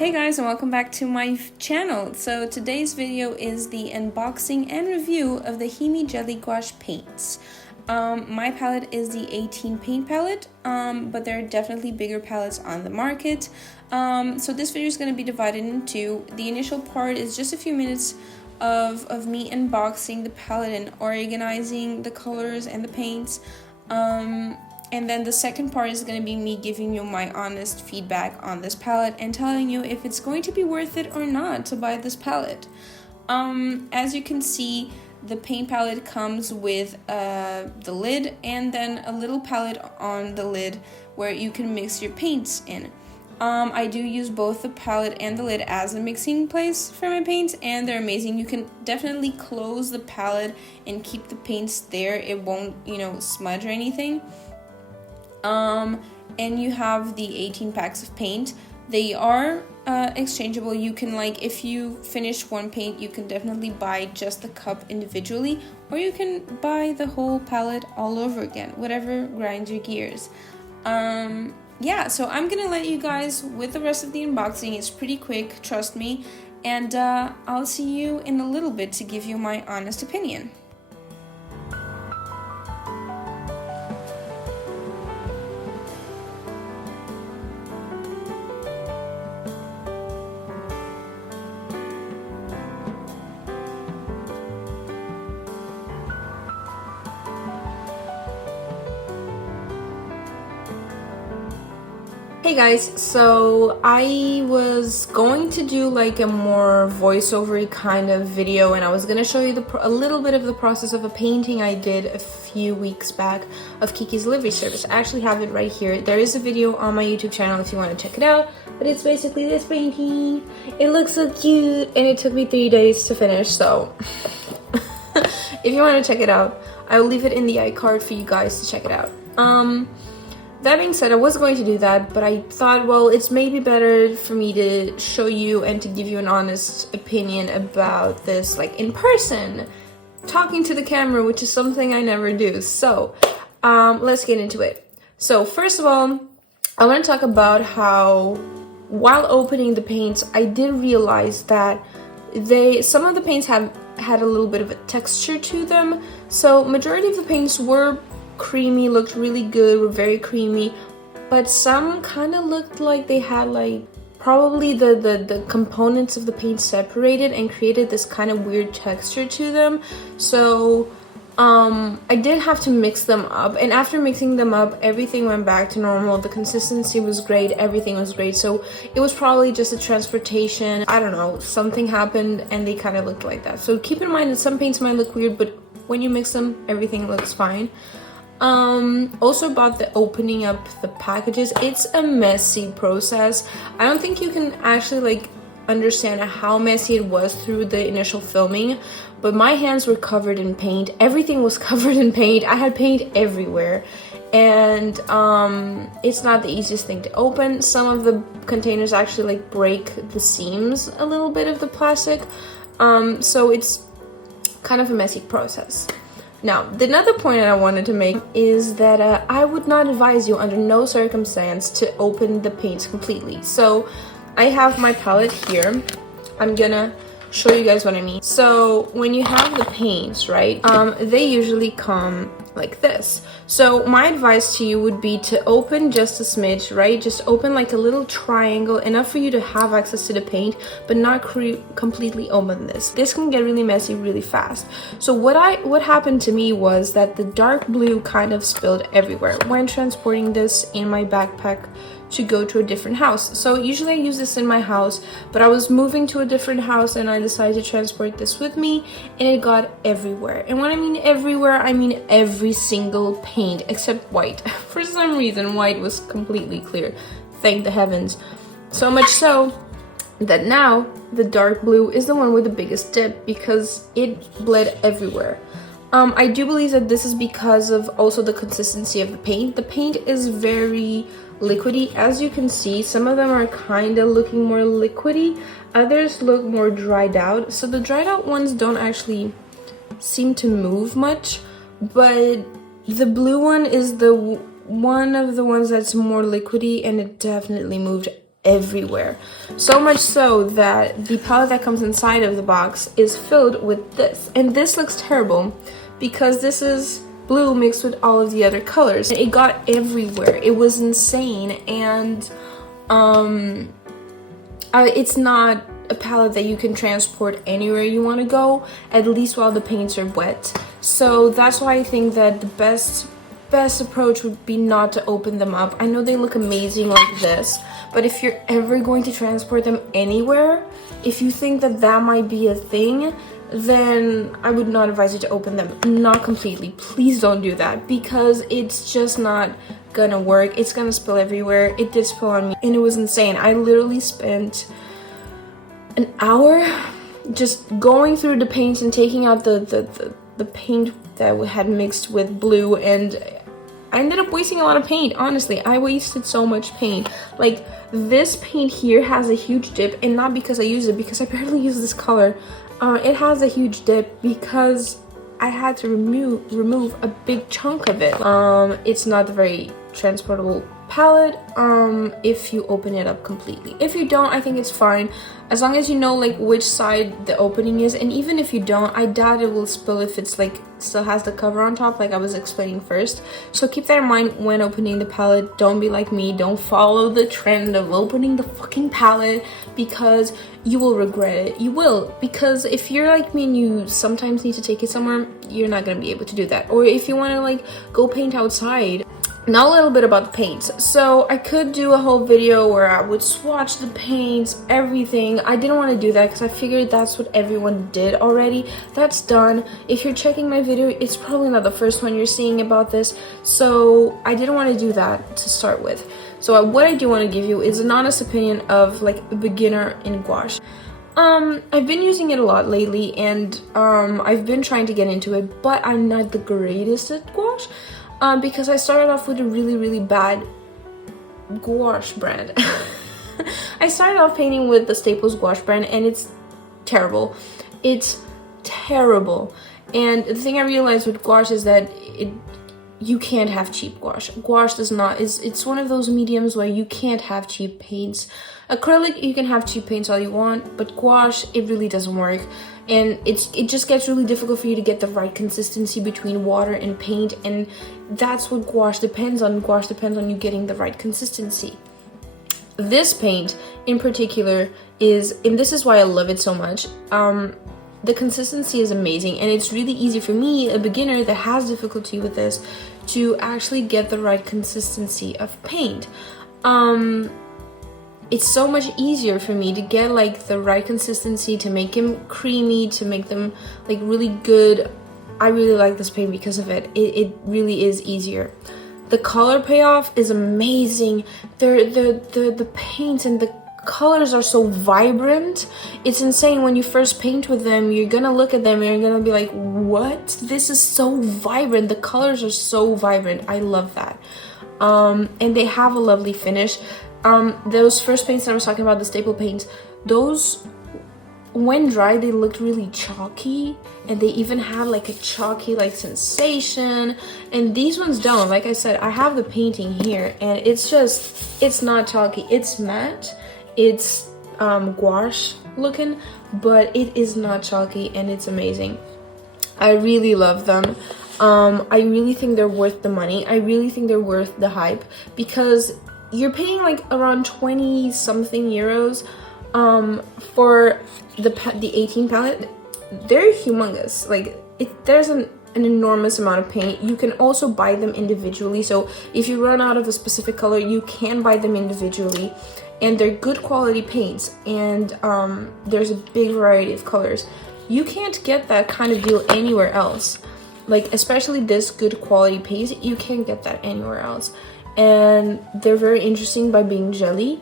Hey guys, and welcome back to my channel. So today's video is the unboxing and review of the Himi Jelly Gouache paints. My palette is the 18 paint palette, but there are definitely bigger palettes on the market. So this video is going to be divided into two. The initial part is just a few minutes of me unboxing the palette and organizing the colors and the paints. And then the second part is going to be me giving you my honest feedback on this palette and telling you if it's going to be worth it or not to buy this palette. As you can see, the paint palette comes with the lid and then a little palette on the lid where you can mix your paints in. I do use both the palette and the lid as a mixing place for my paints, and they're amazing. You can definitely close the palette and keep the paints there. It won't, smudge or anything. And you have the 18 packs of paint. They are exchangeable. You can, if you finish one paint, you can definitely buy just the cup individually, or you can buy the whole palette all over again, whatever grinds your gears. Yeah, so I'm gonna let you guys with the rest of the unboxing. It's pretty quick, trust me, and I'll see you in a little bit to give you my honest opinion. Hey guys, so I was going to do a more voiceover-y kind of video, and I was going to show you a little bit of the process of a painting I did a few weeks back of Kiki's Delivery Service. I actually have it right here. There is a video on my YouTube channel if you want to check it out, but it's basically this painting. It looks so cute, and it took me 3 days to finish, so if you want to check it out, I will leave it in the iCard for you guys to check it out. That being said, I was going to do that, but I thought, well, it's maybe better for me to show you and to give you an honest opinion about this, in person, talking to the camera, which is something I never do. So, let's get into it. So, first of all, I want to talk about how, while opening the paints, I did realize that some of the paints had a little bit of a texture to them. So, majority of the paints were creamy, looked really good, were very creamy, but some kind of looked like they had probably the components of the paint separated and created this kind of weird texture to them. So I did have to mix them up, and after mixing them up, everything went back to normal. The consistency was great, everything was great. So it was probably just a transportation, I don't know, something happened and they kind of looked like that. So keep in mind that some paints might look weird, but when you mix them, everything looks fine. Also about the opening up the packages, it's a messy process. I don't think you can actually understand how messy it was through the initial filming, but my hands were covered in paint. Everything was covered in paint. I had paint everywhere, and it's not the easiest thing to open. Some of the containers actually break the seams a little bit of the plastic, so it's kind of a messy process. Now, the another point that I wanted to make is that I would not advise you under no circumstance to open the paints completely. So I have my palette here. I'm gonna show you guys what I mean. So when you have the paints, right, they usually come like this. So my advice to you would be to open just a smidge, right? Just open a little triangle, enough for you to have access to the paint, but not completely open this. This can get really messy really fast. So what happened to me was that the dark blue kind of spilled everywhere when transporting this in my backpack to go to a different house. So usually I use this in my house, but I was moving to a different house and I decided to transport this with me, and it got everywhere. And when I mean everywhere, I mean every single paint except white. For some reason, white was completely clear. Thank the heavens. So much so that now the dark blue is the one with the biggest dip because it bled everywhere. I do believe that this is because of also the consistency of the paint. The paint is very liquidy. As you can see, some of them are kind of looking more liquidy, others look more dried out. So the dried out ones don't actually seem to move much, but the blue one is one of the ones that's more liquidy, and it definitely moved everywhere. So much so that the palette that comes inside of the box is filled with this. And this looks terrible because this is blue mixed with all of the other colors. It got everywhere. It was insane. And it's not a palette that you can transport anywhere you want to go, at least while the paints are wet. So that's why I think that the best approach would be not to open them up. I know they look amazing like this, but if you're ever going to transport them anywhere, if you think that that might be a thing, then I would not advise you to open them. Not completely. Please don't do that, because it's just not gonna work. It's gonna spill everywhere. It did spill on me and it was insane. I literally spent an hour just going through the paints and taking out the paint that we had mixed with blue, and I ended up wasting a lot of paint. Honestly, I wasted so much paint. Like, this paint here has a huge dip, and not because I use it, because I barely use this color. It has a huge dip because I had to remove a big chunk of it. It's not a very transportable palette if you open it up completely. If you don't, I think it's fine, as long as you know like which side the opening is. And even if you don't, I doubt it will spill if it's like still has the cover on top, like I was explaining first. So keep that in mind when opening the palette. Don't be like me. Don't follow the trend of opening the fucking palette, because you will regret it. You will, because if you're like me and you sometimes need to take it somewhere, you're not gonna be able to do that. Or if you want to like go paint outside. Now a little bit about the paints. So I could do a whole video where I would swatch the paints, everything. I didn't want to do that because I figured that's what everyone did already. That's done. If you're checking my video, it's probably not the first one you're seeing about this. So I didn't want to do that to start with. So what I do want to give you is an honest opinion of like a beginner in gouache. I've been using it a lot lately, and I've been trying to get into it, but I'm not the greatest at gouache. Because I started off with a really bad gouache brand. I started off painting with the Staples gouache brand, and it's terrible. It's terrible. And the thing I realized with gouache is that you can't have cheap gouache. Gouache does not. It's one of those mediums where you can't have cheap paints. Acrylic, you can have cheap paints all you want, but gouache, it really doesn't work. And it just gets really difficult for you to get the right consistency between water and paint, and that's what gouache depends on. Gouache depends on you getting the right consistency. This paint in particular is, and this is why I love it so much, the consistency is amazing, and it's really easy for me, a beginner that has difficulty with this, to actually get the right consistency of paint. It's so much easier for me to get like the right consistency, to make them creamy, to make them like really good. I really like this paint because of it. It really is easier. The color payoff is amazing. The paints and the colors are so vibrant. It's insane. When you first paint with them, you're gonna look at them and you're gonna be like, what? This is so vibrant. The colors are so vibrant. I love that. And they have a lovely finish. Those first paints that I was talking about, the staple paints, those, when dry, they looked really chalky, and they even had like a chalky like sensation, and these ones don't. Like I said, I have the painting here, and it's not chalky. It's matte, it's gouache looking, but it is not chalky, and it's amazing. I really love them. I really think they're worth the money. I really think they're worth the hype, because you're paying like around 20 something euros for the 18 palette. They're humongous. Like, there's an enormous amount of paint. You can also buy them individually, so if you run out of a specific color, you can buy them individually, and they're good quality paints, and there's a big variety of colors. You can't get that kind of deal anywhere else. Like, especially this good quality paint, you can't get that anywhere else. And they're very interesting by being jelly,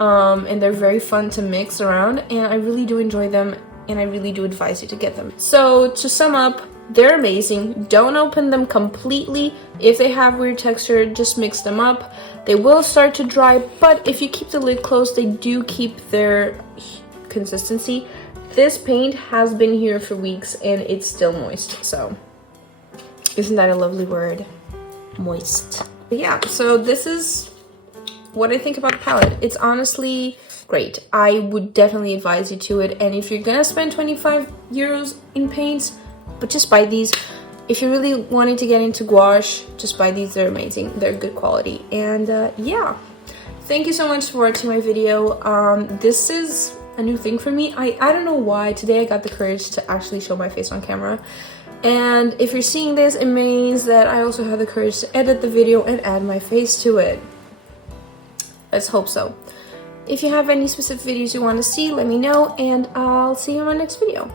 and they're very fun to mix around, and I really do enjoy them, and I really do advise you to get them. So to sum up, they're amazing. Don't open them completely. If they have weird texture, just mix them up. They will start to dry, but if you keep the lid closed, they do keep their consistency. This paint has been here for weeks and it's still moist, so isn't that a lovely word? Moist. Yeah, so this is what I think about the palette. It's honestly great. I would definitely advise you to it, and if you're gonna spend 25 euros in paints, but just buy these. If you're really wanting to get into gouache, just buy these. They're amazing. They're good quality. And yeah, thank you so much for watching my video. This is a new thing for me. I don't know why. Today I got the courage to actually show my face on camera. And if you're seeing this, it means that I also have the courage to edit the video and add my face to it. Let's hope so. If you have any specific videos you want to see, let me know, and I'll see you in my next video.